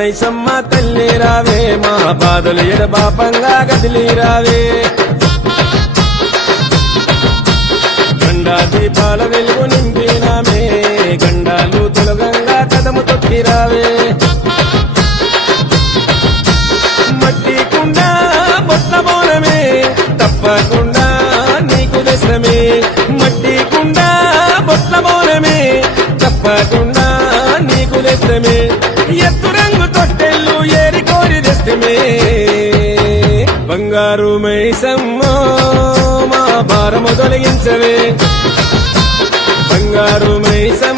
మైసమ్మ తల్లి రావే మా బాధలు ఎడబాపంగా గదిలి రావే గండా దీపాల వెలుగు నింపినామే గండాలు తొలగంగా కదము తొక్కి రావే మట్టి కుండా బొట్ల బోనమే తప్పకుండా నీకు దశమే మట్టి కుండా బొట్ల బోనమే తప్పకుండా నీకు దశమే ఎత్తు రంగు తొట్టెళ్ళు ఏరి కోరి దశమే బంగారు మైసమ్మ మా భారము తొలగించవే బంగారు మైసమ్మ